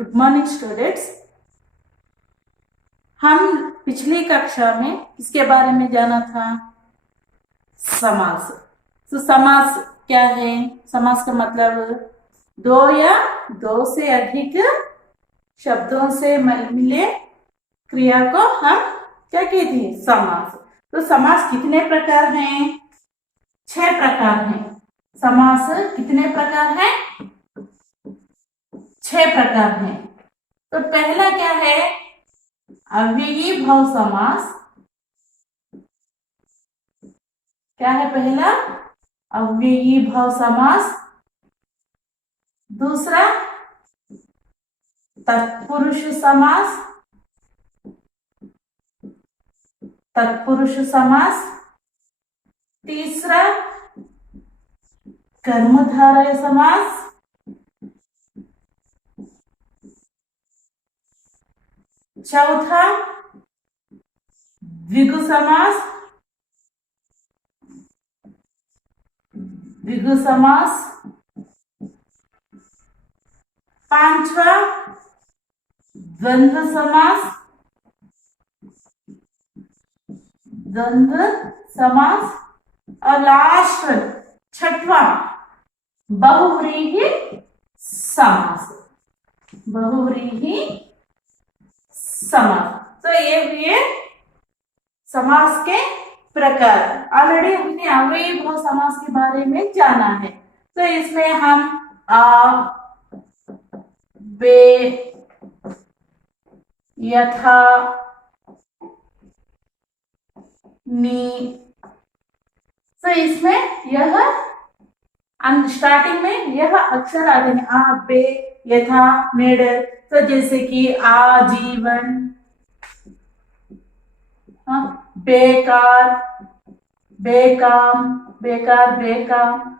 Good morning students. हम पिछली कक्षा में किसके बारे में जाना था? समास। तो समास क्या है? समास का मतलब दो या दो से अधिक शब्दों से मिले क्रिया को हम क्या कहते हैं? समास। तो समास कितने प्रकार हैं? 6 प्रकार हैं। समास कितने प्रकार हैं? 6 प्रकार हैं। तो पहला क्या है? अव्ययी भाव समास। क्या है पहला? अव्ययी भाव समास। दूसरा तत्पुरुष समास। तत्पुरुष समास। तीसरा कर्मधारय समास। चौथा द्विगु समास। द्विगु समास। पांचवा द्वंद्व समास। द्वंद्व समास। और लास्ट छठवां बहुव्रीहि समास। बहुव्रीहि समास। तो ये समास के प्रकार। ऑलरेडी हमने अव्ययी भाव समास के बारे में जाना है। तो इसमें हम आ, बे, यथा, नी। तो इसमें यह स्टार्टिंग में यह अक्षर आते हैं आ, बे, यथा, नेडर। तो जैसे कि आजीवन, बेकार, बेकाम, बेकार, बेकाम,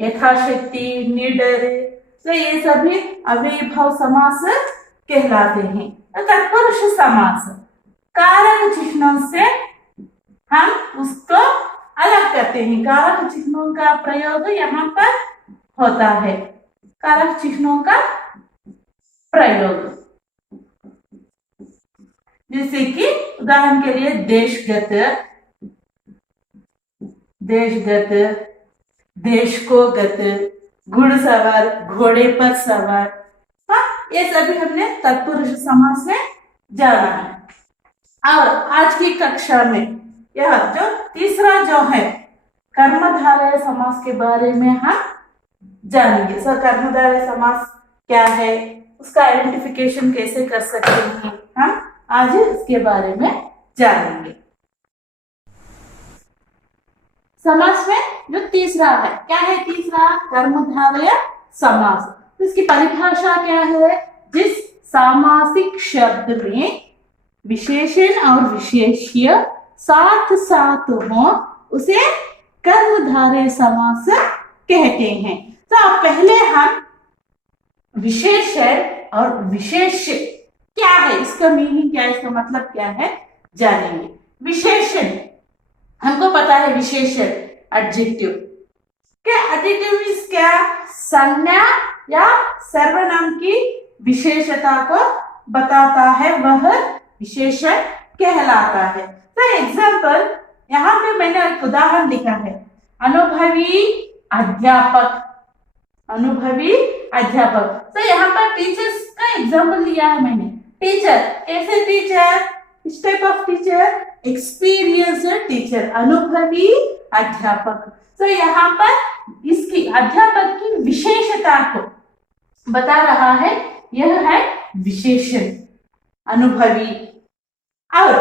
यथाशक्ति, निडर। तो ये सभी अव्ययी भाव समास कहलाते हैं। तत्पुरुष समास कारक चिह्नों से हम उसको अलग करते हैं। कारक चिह्नों का प्रयोग यहाँ पर होता है। कारक चिह्नों का प्रयोग जैसे कि उदाहरण के लिए देशगत, देशगत, देश को गत, घुड़सवार, घोड़े पर सवार। ये सभी हमने तत्पुरुष समास में जाना है। और आज की कक्षा में यह जो तीसरा जो है कर्मधारय समास के बारे में हम जानेंगे। सो कर्मधारय समास क्या है, उसका आइडेंटिफिकेशन कैसे कर सकते हैं, हम आज इसके बारे में जानेंगे। समास में जो तीसरा है, क्या है तीसरा? कर्मधारय समास। तो इसकी परिभाषा क्या है? जिस सामासिक शब्द में विशेषण और विशेष्य साथ साथ हो उसे कर्मधारय समास कहते हैं। तो पहले हम विशेषण और विशेष्य क्या है, इसका मीनिंग क्या है, इसका मतलब क्या है जानेंगे। विशेषण हमको पता है, विशेषण एडजेक्टिव। क्या एडजेक्टिव मींस क्या? संज्ञा या सर्वनाम की विशेषता को बताता है, वह विशेषण कहलाता है। तो एग्जाम्पल यहाँ पे मैंने एक उदाहरण लिखा है, अनुभवी अध्यापक। अनुभवी अध्यापक। तो यहाँ पर टीचर्स का एग्जाम्पल लिया है मैंने। टीचर कैसे टीचर? इस type of teacher, experienced teacher, अनुभवी अध्यापक। तो यहाँ पर इसकी अध्यापक की विशेषता को बता रहा है, यह है विशेषण अनुभवी। और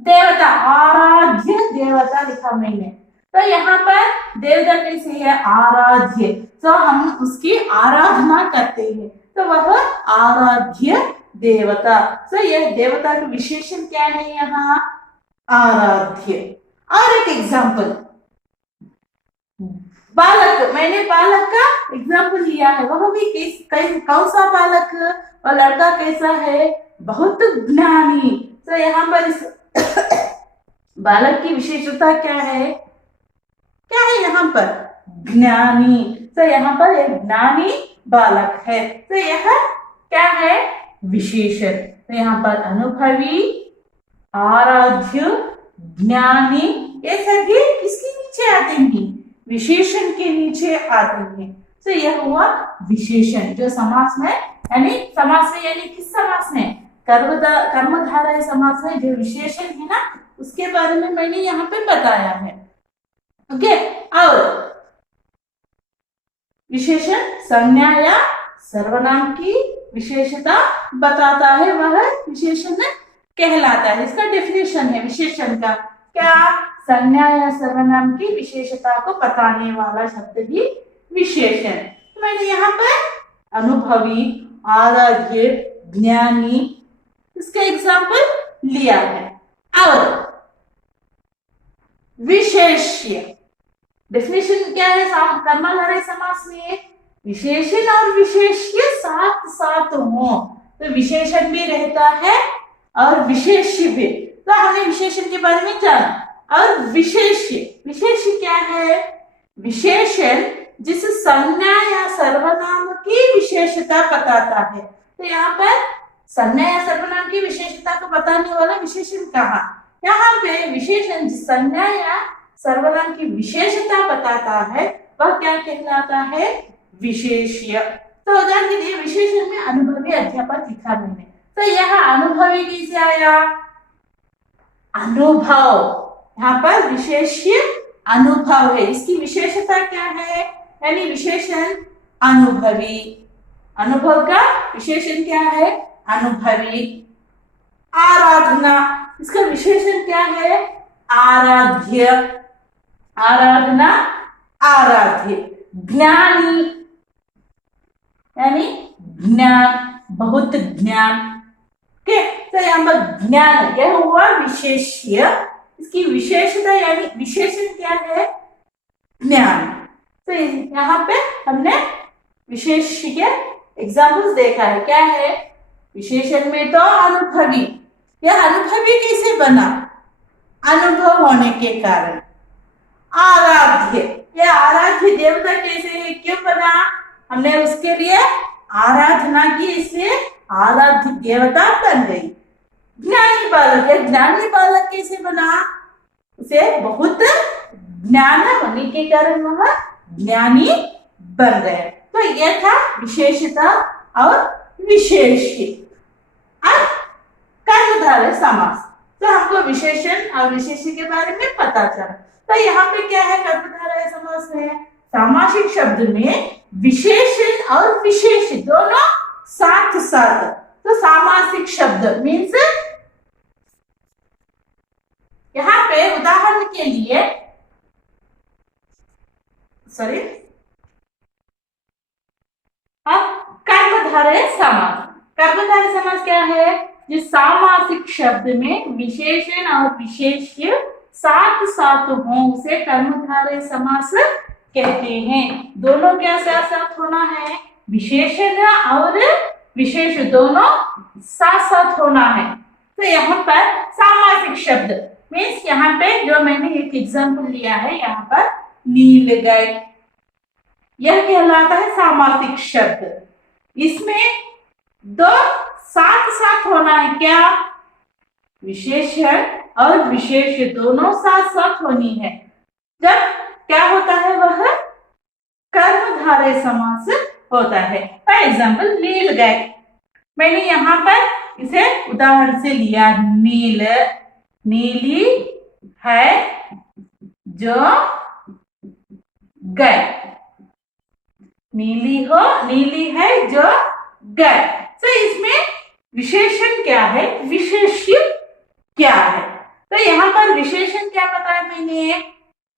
देवता, आराध्य देवता लिखा मैंने। तो यहाँ पर देवता कैसे है? आराध्य। तो हम उसकी आराधना करते हैं, तो वह आराध्य देवता। तो यह देवता का विशेषण क्या है यहाँ? आराध्य। और एक एग्जाम्पल, बालक, मैंने बालक का एग्जाम्पल लिया है, वह भी कौन सा बालक? और लड़का कैसा है? बहुत ज्ञानी। तो यहाँ पर इस बालक की विशेषता क्या है? क्या है यहाँ पर? ज्ञानी। तो यहाँ पर एक ज्ञानी बालक है। तो यह क्या है? विशेषण। तो यहाँ पर अनुभवी, आराध्य, ज्ञानी, ये सभी किसके नीचे आते हैं? विशेषण के नीचे आते हैं। तो यह हुआ विशेषण जो समास में, यानी समास में, यानी किस समास में? कर्मधारय समास में जो विशेषण है ना, उसके बारे में मैंने यहाँ पे बताया है। ओके। और विशेषण संज्ञा या सर्वनाम की विशेषता बताता है, वह विशेषण कहलाता है। इसका डेफिनेशन है विशेषण का, क्या? संज्ञा या सर्वनाम की विशेषता को बताने वाला शब्द ही विशेषण। तो मैंने यहाँ पर अनुभवी, आराध्य, ज्ञानी, इसका एग्जाम्पल लिया है। और विशेष्य, डेफिनेशन क्या है कर्मधारय समास में? विशेषण और विशेष्य साथ साथ हो तो विशेषण भी रहता है और विशेष्य भी। तो हमने विशेषण के बारे में जाना। और विशेष्य, विशेष्य क्या है? विशेषण जिस संज्ञा या सर्वनाम की विशेषता बताता है। तो यहाँ पर संज्ञा या सर्वनाम की विशेषता को बताने वाला विशेषण कहा? यहाँ पे विशेषण जिस संज्ञा या सर्वनाम की विशेषता बताता है वह क्या कहलाता है? विशेष्य। तो उदाहरण के लिए विशेषण में अनुभवी अध्यापक लिखा मैंने, तो यह अनुभवी कैसे आया? अनुभव, यहाँ पर विशेष्य अनुभव है, इसकी विशेषता क्या है? यानी विशेषण अनुभवी, अनुभव का विशेषण क्या है? अनुभवी। आराधना, इसका विशेषण क्या है? आराध्य, आराधना, आराध्य। ज्ञानी यानी ज्ञान, बहुत ज्ञान। ओके। तो यहाँ पर ज्ञान यह हुआ विशेष्य, इसकी विशेषता यानी विशेषण क्या है? ज्ञान। तो यहाँ पे हमने विशेष्य के एग्जाम्पल्स देखा है। क्या है? विशेषण में तो अनुभवी, यह अनुभवी कैसे बना? अनुभव होने के कारण। आराध्य, यह आराध्य देवता कैसे है, क्यों बना? हमने उसके लिए आराधना की, इसलिए आराध्य देवता बन गई। ज्ञानी बालक, यह ज्ञानी बालक कैसे बना? उसे बहुत ज्ञान होने के कारण वह ज्ञानी बन गए। तो यह था विशेषता और विशेष्य। अब कर्मधारय समास, तो हमको विशेषण और विशेष्य के बारे में पता चला। तो यहाँ पे क्या है कर्मधारय समास में? सामासिक शब्द में विशेषण और विशेष दोनों साथ साथ। तो सामासिक शब्द मीन्स, यहाँ पे उदाहरण के लिए अब कर्मधारय समास, कर्मधारय समास क्या है? जिस सामासिक शब्द में विशेषण और विशेष्य साथ साथ हो उसे कर्मधारय समास कहते हैं। दोनों क्या साथ साथ होना है? विशेषण और विशेष दोनों साथ साथ होना है। तो यहाँ पर सामासिक शब्द मीन्स, यहाँ पे जो मैंने एक एग्जाम्पल लिया है, यहाँ पर नील गए, यह कहलाता है सामासिक शब्द। इसमें दो साथ साथ होना है, क्या? विशेषण और विशेष दोनों साथ साथ होनी है। जब क्या होता है? वह कर्मधारय समास होता है। फॉर एग्जाम्पल नील गए, मैंने यहाँ पर इसे उदाहरण से लिया। नील, नीली है जो गए, नीली है जो गए। तो इसमें विशेषण क्या है, विशेष्य क्या है? तो यहाँ पर विशेषण क्या बताया मैंने?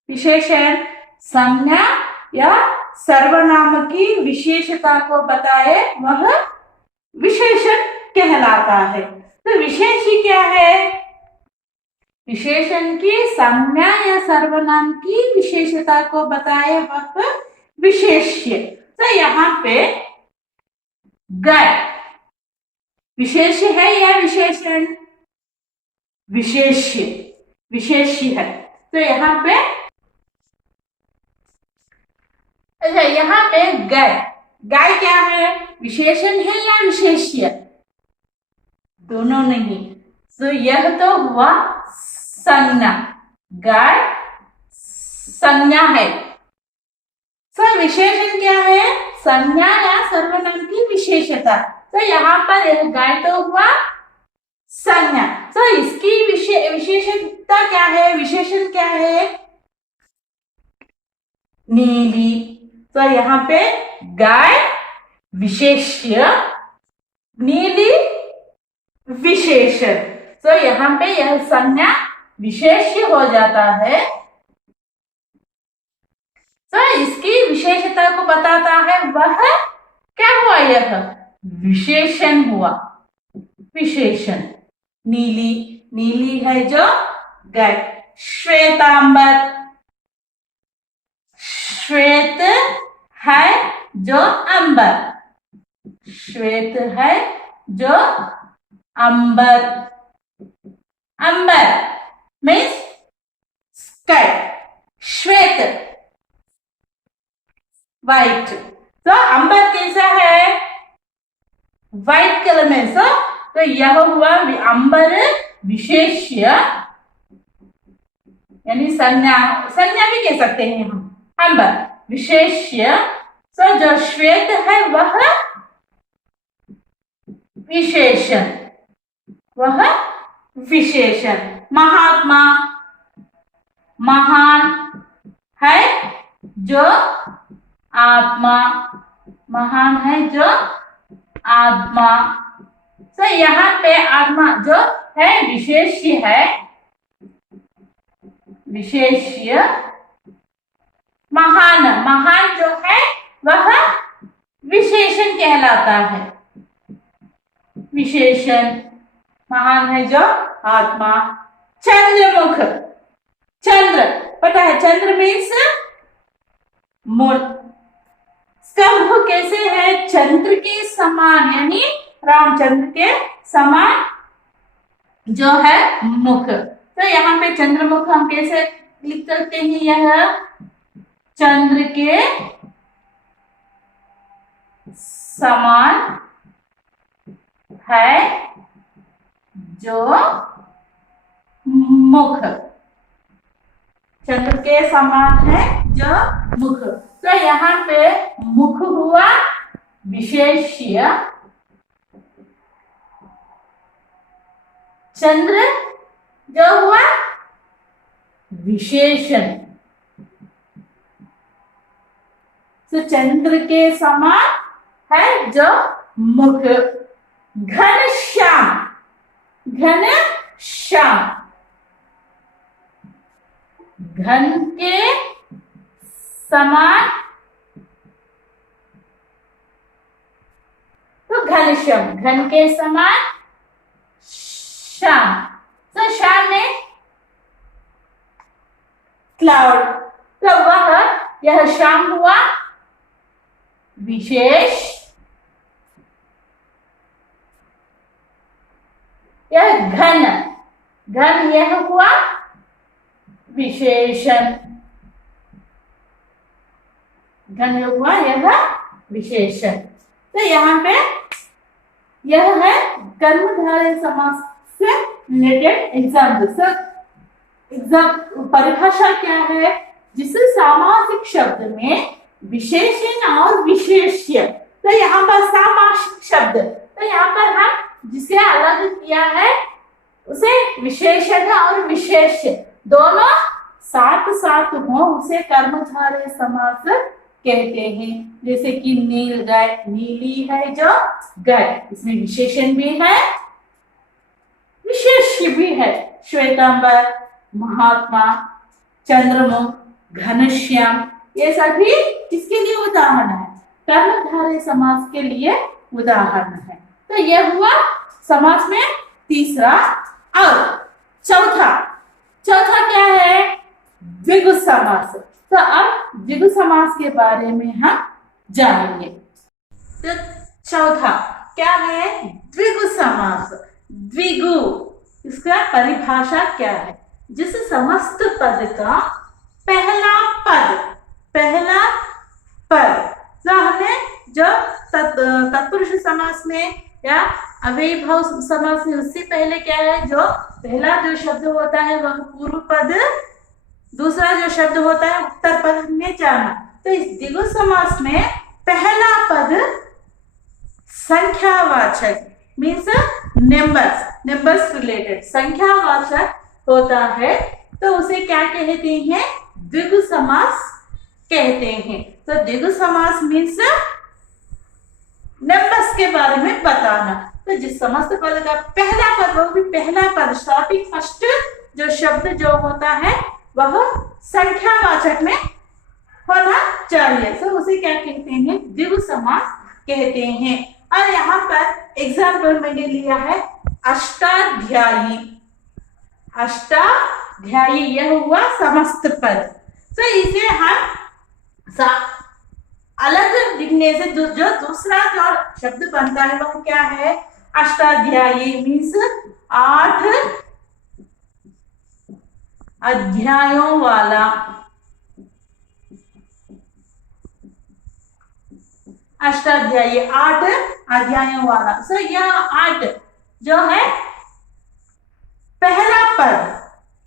विशेषण संज्ञा या सर्वनाम की विशेषता को बताए वह विशेषण कहलाता है। तो विशेष्य क्या है? विशेषण की संज्ञा या सर्वनाम की विशेषता को बताए वह विशेष्य। तो यहाँ पे गए विशेष्य है या विशेषण? विशेष्य, विशेष्य है। तो यहाँ पे, अच्छा यहाँ पे गए, गाय क्या है, विशेषण है या विशेष्य? दोनों नहीं। तो यह तो हुआ संज्ञा, गाय संज्ञा है। तो विशेषण क्या है, संज्ञा या सर्वनाम की विशेषता। तो यहाँ पर यह गाय तो हुआ संज्ञा। तो इसकी विशेषता क्या है, विशेषण क्या है, नीली। तो यहाँ पे गाय विशेष्य, नीली विशेषण। तो यहाँ पे यह संज्ञा विशेष्य हो जाता है। तो इसकी विशेषता को बताता है, वह क्या हुआ, यह विशेषण हुआ, विशेषण। नीली, नीली है जो गाय। श्वेतांबर, श्वेत है जो अंबर, श्वेत है जो अंबर। अंबर मीन्स स्काई, श्वेत व्हाइट। तो अंबर कैसा है, व्हाइट कलर में। तो यह हुआ अंबर विशेष्य, यानी संज्ञा, संज्ञा भी कह सकते हैं हम, अंबर विशेष्य। तो जो श्वेत है वह विशेषण, वह विशेषण। महात्मा, महान है जो आत्मा, महान है जो आत्मा। तो यहाँ पे आत्मा जो है विशेष्य है, विशेष्य। महान, महान जो है वह विशेषण कहलाता है, विशेषण। महान है जो आत्मा। चंद्रमुख, चंद्र पता है, चंद्र मीन्स मून। इसका मुख कैसे है, चंद्र के समान, यानी रामचंद्र के समान जो है मुख। तो यहाँ पे चंद्रमुख हम कैसे लिख सकते हैं, यह चंद्र के समान है जो मुख, चंद्र के समान है जो मुख। तो यहाँ पे मुख हुआ विशेष्य, चंद्र जो हुआ विशेषण। तो चंद्र के समान है जो मुख। घनश्याम, घनश्याम, घन के समान, तो घनश्याम, घन के समान श्याम। तो श्याम में क्लाउड, तो वह, यह श्याम हुआ विशेष, यह घन, घन यह हुआ विशेषण, घन हुआ यह विशेषण। तो यहाँ पे यह है कर्मधारय समास से रिलेटेड एग्जाम्पल। एग्जाम परिभाषा क्या है, जिस सामासिक शब्द में विशेषण और विशेष्य। तो यहाँ पर सामासिक शब्द, तो यहाँ पर हम जिसे अलग किया है उसे विशेषण और विशेष्य दोनों साथ साथ हो, उसे कर्मधारय समास कहते हैं। जैसे कि नील गाय, नीली है जो गाय, इसमें विशेषण भी है विशेष्य भी है। श्वेतांबर, महात्मा, चंद्रमुख, घनश्याम, ये सभी किसके लिए उदाहरण है, कर्मधारय समास के लिए उदाहरण है। तो यह हुआ समास में तीसरा। और चौथा, चौथा क्या है, द्विगु समास। तो अब द्विगु समास के बारे में हम जानेंगे। तो चौथा क्या है, द्विगु समास। द्विगु, इसका परिभाषा क्या है, जिस समस्त पद का पहला पद, पहला पद, तो हमने जो तत्पुरुष समास में या अव्ययीभाव समास में उससे पहले क्या है, जो पहला जो शब्द होता है वह पूर्व पद, दूसरा जो शब्द होता है उत्तर पद हमने जाना। तो इस द्विगु समास में पहला पद संख्यावाचक मीन्स नंबर्स रिलेटेड संख्यावाचक होता है, तो उसे क्या कहते हैं, द्विगु समास कहते हैं। तो द्विगु समास मीन्स नंबर्स के बारे में बताना। तो जिस समस्त पद का पहला पद, वो भी पहला पद स्टार्टिंग फर्स्ट जो शब्द जो होता है वह संख्यावाचक में होना चाहिए, तो उसे क्या कहते हैं, द्विगु समास कहते हैं। और यहाँ पर एग्जाम्पल मैंने लिया है अष्टाध्यायी। अष्टाध्यायी यह हुआ समस्त पद। तो इसे हम अलग लिखने से जो दूसरा जो शब्द बनता है वह क्या है, अष्टाध्यायी मीन्स 8 अध्यायों वाला। अष्टाध्यायी 8 अध्यायों वाला। सो यह 8 जो है पहला पद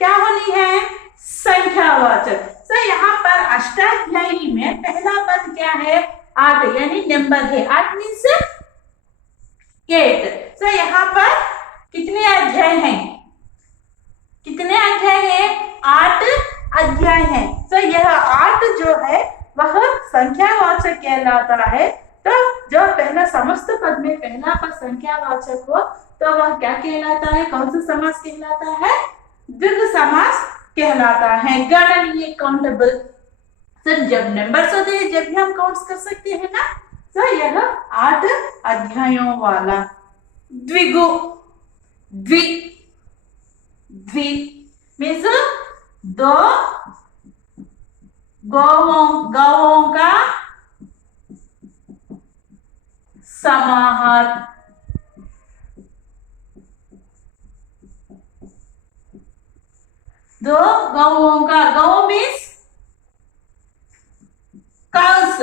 क्या होनी है, संख्यावाचक। सो यहाँ पर अष्टाध्यायी में पहला पद क्या है, 8 यानी नंबर है, 8 मीन्स 8। सो यहाँ पर कितने अध्याय हैं, कितने अध्याय हैं, 8 अध्याय हैं। तो यह 8 जो है वह संख्यावाचक कहलाता है। तो जो पहला समस्त पद में पहला पद संख्यावाचक हो तो वह क्या कहलाता है, कौन सा समास कहलाता है, द्विगु समास कहलाता है। गणनीय काउंटेबल। तो जब नंबर्स होते हैं, जब भी हम काउंट्स कर सकते हैं ना, तो यह 8 अध्यायों वाला द्विगु। द्वि मीन्स 2 गौओं का समाहार। गौ मीन्स काउस।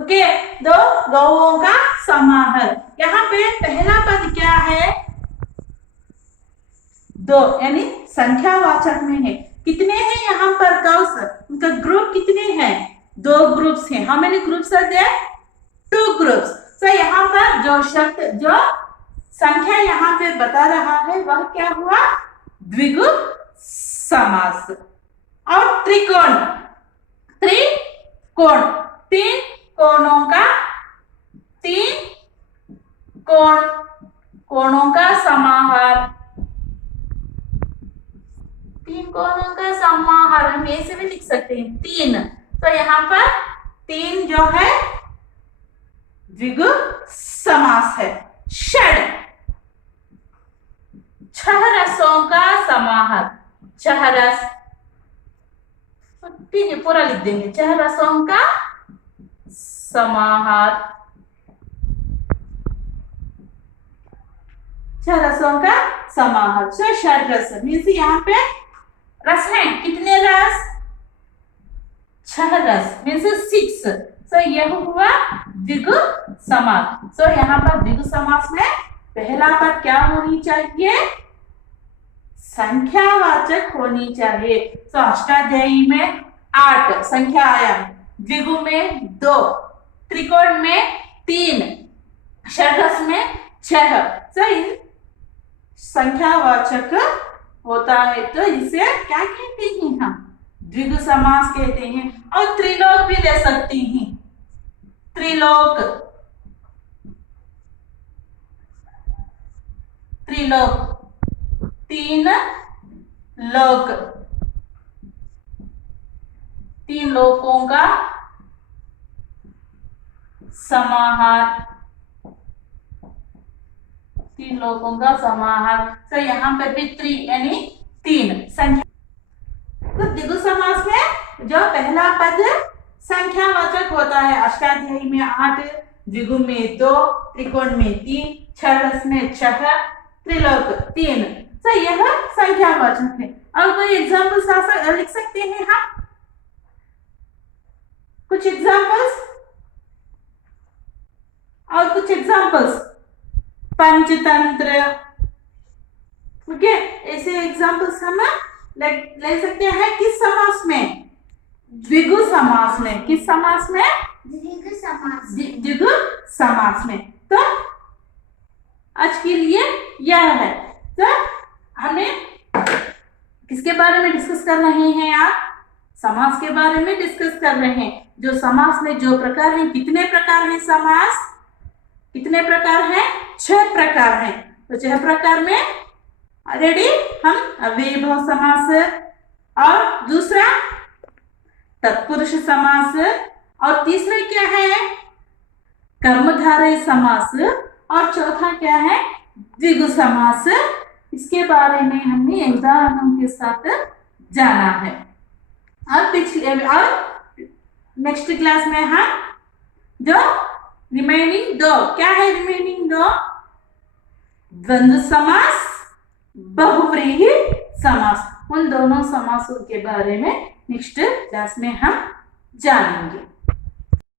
ओके, 2 गौओं का समाहार। यहाँ पे पहला पद क्या है, 2 यानी संख्यावाचक में है। कितने हैं यहाँ पर काउस, उनका ग्रुप कितने हैं, 2 ग्रुप्स हैं। How many groups are there, 2 groups. तो यहाँ पर जो शब्द जो संख्या यहाँ पे बता रहा है वह क्या हुआ, द्विगु समास। और त्रिकोण, त्रिकोण 3 कोणों का, 3 कोणों का समाहार। 3 कोणों का समाहार हम ऐसे भी लिख सकते हैं 3। तो यहाँ पर 3 जो है द्विगु समास है। षड 6 रसों का समाहार। 6 रस, ठीक है पूरा लिख देंगे, 6 रसों का समाहार। 6 रसों का समाहार। सो षड रस मीन्स यहाँ पे रस है, कितने रस, 6 रस मीन्स 6। सो यह हुआ द्विगु समास। सो यहाँ पर द्विगु समास में पहला पद क्या होनी चाहिए, संख्यावाचक होनी चाहिए। सो अष्टाध्यायी में 8 संख्या आया, द्विगु में 2, त्रिकोण में 3, षड्रस में 6। सो इन संख्यावाचक होता है, तो इसे क्या कहते हैं हम, द्विगु समास कहते हैं। और त्रिलोक भी ले सकते हैं, त्रिलोक, त्रिलोक 3 लोक, 3 लोकों का समाहार। 3 लोकों का समाहार। तो यहाँ पर भी 3 यानी 3 संख्या। तो द्विगु समास में जो पहला पद संख्यावाचक होता है, अष्टाध्यायी में 8, द्विगु में 2, त्रिकोण में 3, षड्रस में 6, त्रिलोक 3। तो यह संख्यावाचक है। और कोई एग्जाम्पल्स लिख सकते हैं हम, कुछ एग्जाम्पल्स। और कुछ एग्जांपल्स, पंचतंत्र, ओके, ऐसे एग्जांपल्स हम ले सकते हैं किस समास में? द्विगु समास में। किस समास में? द्विगु समास। द्विगु समास में। तो आज के लिए यह है। तो हमें किसके बारे में डिस्कस कर रहे हैं? आप समास के बारे में डिस्कस कर रहे हैं। जो समास में जो प्रकार हैं, कितने प्रकार हैं समास? कितने प्रकार हैं? 6 प्रकार हैं। तो 6 प्रकार में ऑलरेडी हम अव्ययीभाव समास, और दूसरा तत्पुरुष समास, और तीसरा क्या है? कर्मधारय समास, और चौथा क्या है? द्विगु समास। इसके बारे में हमने उदाहरणों के साथ जाना है। और नेक्स्ट क्लास में हम जो रिमेनिंग 2, क्या है रिमेनिंग 2? द्वंद्व समास, बहुव्रीहि समास, उन दोनों समासों के बारे में नेक्स्ट क्लास में हम जानेंगे।